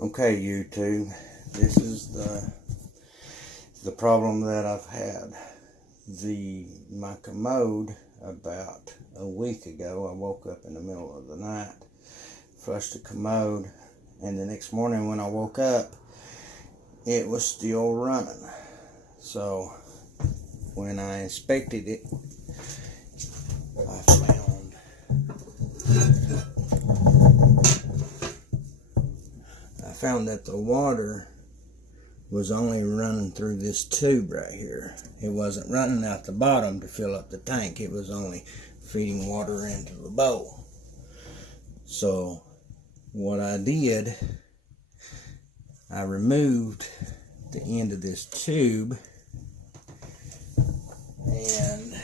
Okay, YouTube, this is the problem that I've had. My commode, about a week ago, I woke up in the middle of the night, flushed the commode, and the next morning when I woke up, it was still running. So when I inspected it, I found that the water was only running through this tube right here. It wasn't running out the bottom to fill up the tank. It was only feeding water into the bowl. So what I did, I removed the end of this tube and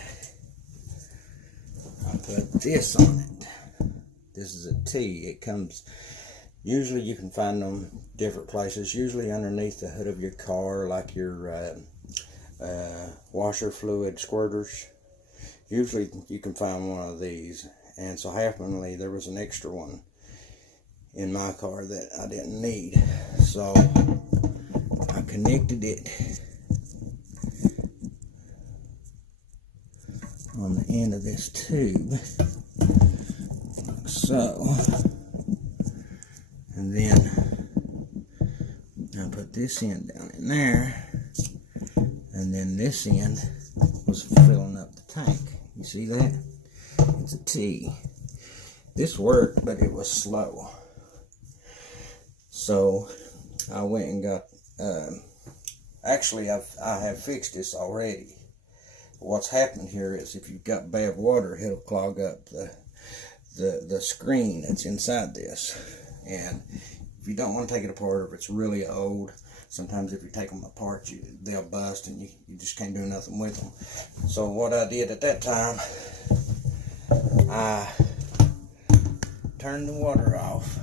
I put this on it. This is a T. It comes, usually you can find them different places, usually underneath the hood of your car, like your washer fluid squirters. Usually you can find one of these, and so happenly there was an extra one in my car that I didn't need. So I connected it on the end of this tube, like so. And then I put this end down in there, and then this end was filling up the tank. You see that? It's a T. This worked, but it was slow. So I went and got, actually I have fixed this already. What's happened here is if you've got bad water, it'll clog up the screen that's inside this. And if you don't want to take it apart, or if it's really old, sometimes if you take them apart, they'll bust and you just can't do nothing with them. So what I did at that time, I turned the water off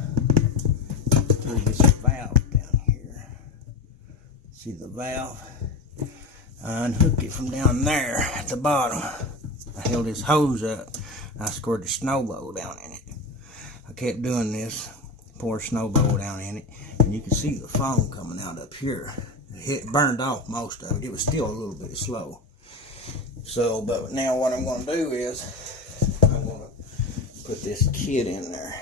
through this valve down here. See the valve? I unhooked it from down there at the bottom. I held this hose up. I squirted a snowball down in it. I kept doing this. Pour a snowball down in it, and you can see the foam coming out up here. It burned off most of it. It was still a little bit slow. So, but now what I'm going to do is I'm going to put this kit in there.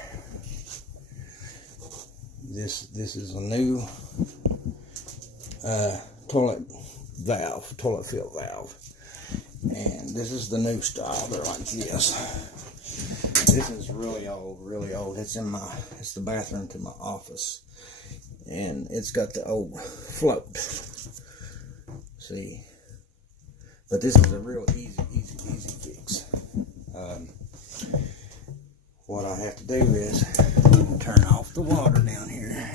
This is a new toilet fill valve, and this is the new style. They're like this. This is really old, really old. It's the bathroom to my office. And it's got the old float. See? But this is a real easy fix. What I have to do is turn off the water down here.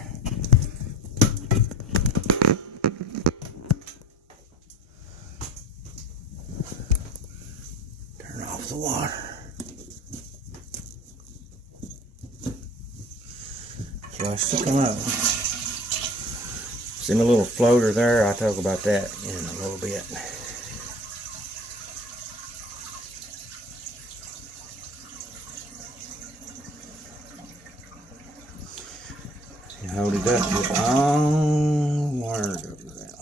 Turn off the water. Flush the commode. See my little floater there? I'll talk about that in a little bit. See, hold it up just on where goes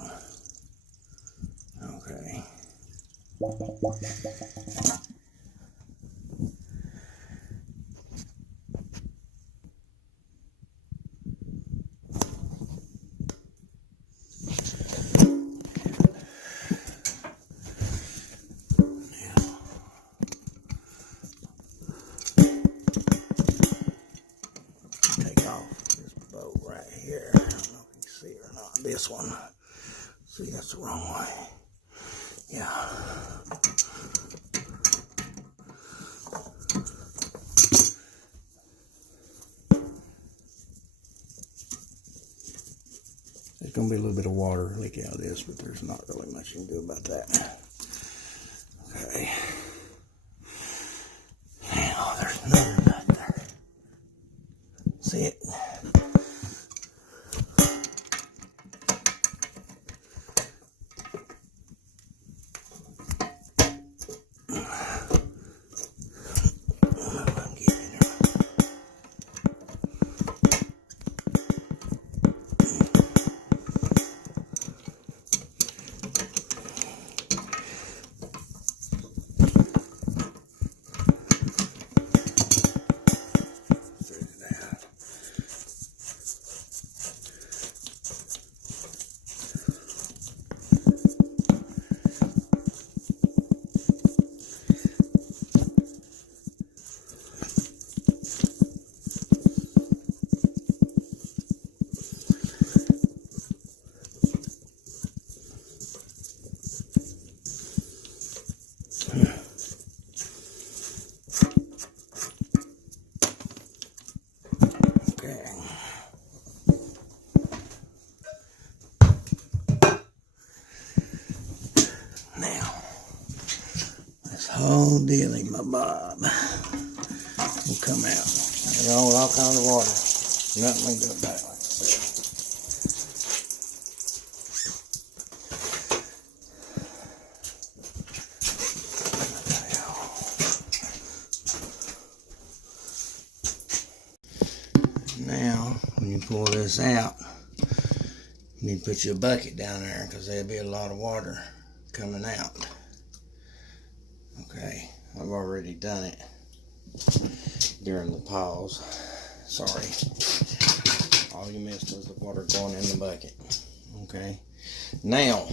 out. Okay. This one. See, that's the wrong way. Yeah. There's going to be a little bit of water leaking out of this, but there's not really much you can do about that. Okay. Now, there's another nut there. See it? Oh, dealy, my Bob. Will come out. There's all kinds of water. Nothing we can do about it, like I said. Now, when you pull this out, you need to put your bucket down there because there'll be a lot of water coming out. Okay, I've already done it during the pause. Sorry. All you missed was the water going in the bucket. Okay. Now,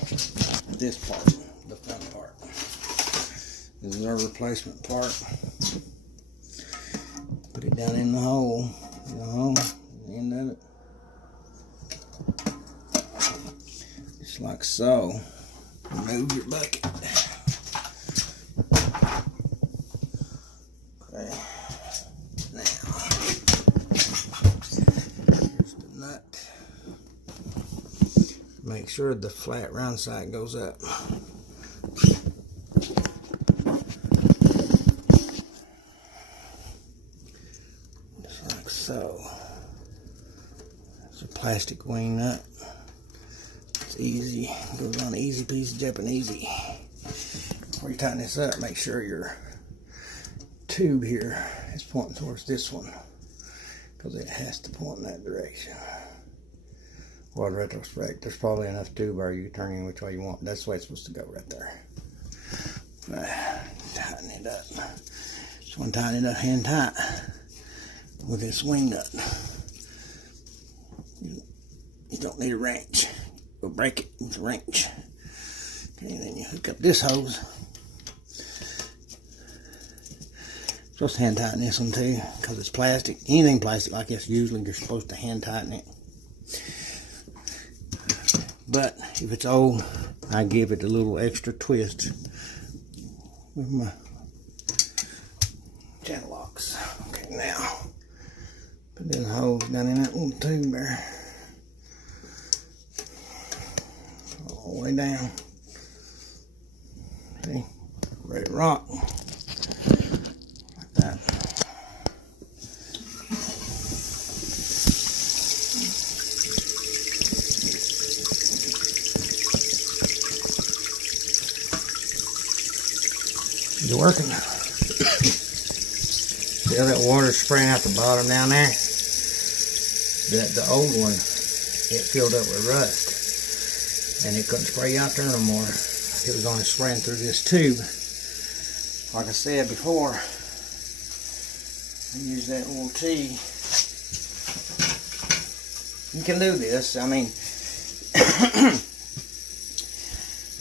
this part, the front part. This is our replacement part. Put it down in the hole. The end of it. Just like so. Remove your bucket. Okay. Now, here's the nut. Make sure the flat round side goes up. Just like so. It's a plastic wing nut. It's easy. Goes on easy peasy Japanesey. Before you tighten this up, make sure your tube here is pointing towards this one, because it has to point in that direction. Well, retrospect, there's probably enough tube where you can turn in which way you want. That's the way it's supposed to go right there. Tighten it up. Just want to tighten it up hand tight with this wing nut. You don't need a wrench. You'll break it with a wrench. Okay, then you hook up this hose. Supposed to hand tighten this one too, because it's plastic. Anything plastic like this, usually you're supposed to hand tighten it. But if it's old, I give it a little extra twist with my channel locks. Okay, now put this hose down in that little tube there, all the way down. See, ready to rock. It's working. See how that water's spraying out the bottom down there? The old one, it filled up with rust, and it couldn't spray out there no more. It was only spraying through this tube. Like I said before, I use that little T. You can do this. I mean,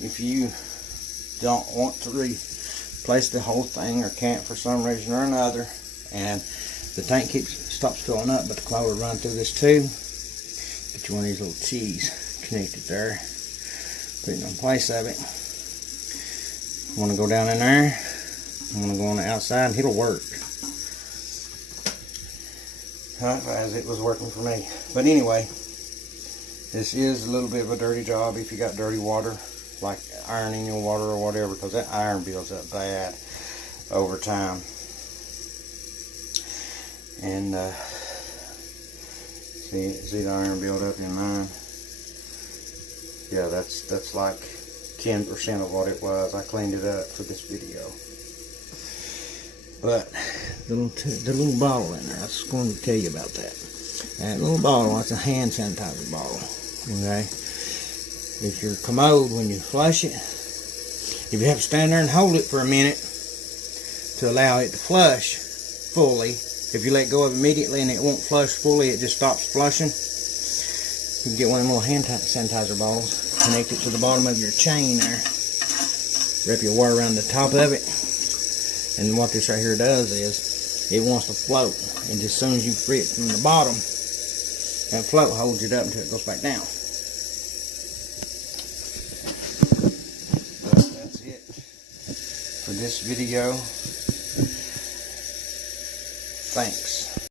if you don't want to replace the whole thing or can't for some reason or another, and the tank stops filling up, but the flow will run through this tube, get you one of these little T's connected there, put it in place of it. You want to go down in there, I'm going to go on the outside, and it'll work. As it was working for me. But anyway, this is a little bit of a dirty job if you got dirty water, like ironing your water or whatever, because that iron builds up bad over time. And see the iron build up in mine? Yeah, that's like 10% of what it was. I cleaned it up for this video. But the little bottle in there, I was going to tell you about that. That little bottle, that's a hand sanitizer bottle. Okay? If your commode, when you flush it, if you have to stand there and hold it for a minute to allow it to flush fully, if you let go of it immediately and it won't flush fully, it just stops flushing. You can get one of them little hand sanitizer bottles, connect it to the bottom of your chain there, wrap your wire around the top of it, and what this right here does is it wants to float, and just as soon as you free it from the bottom, that float holds it up until it goes back down. But that's it for this video. Thanks.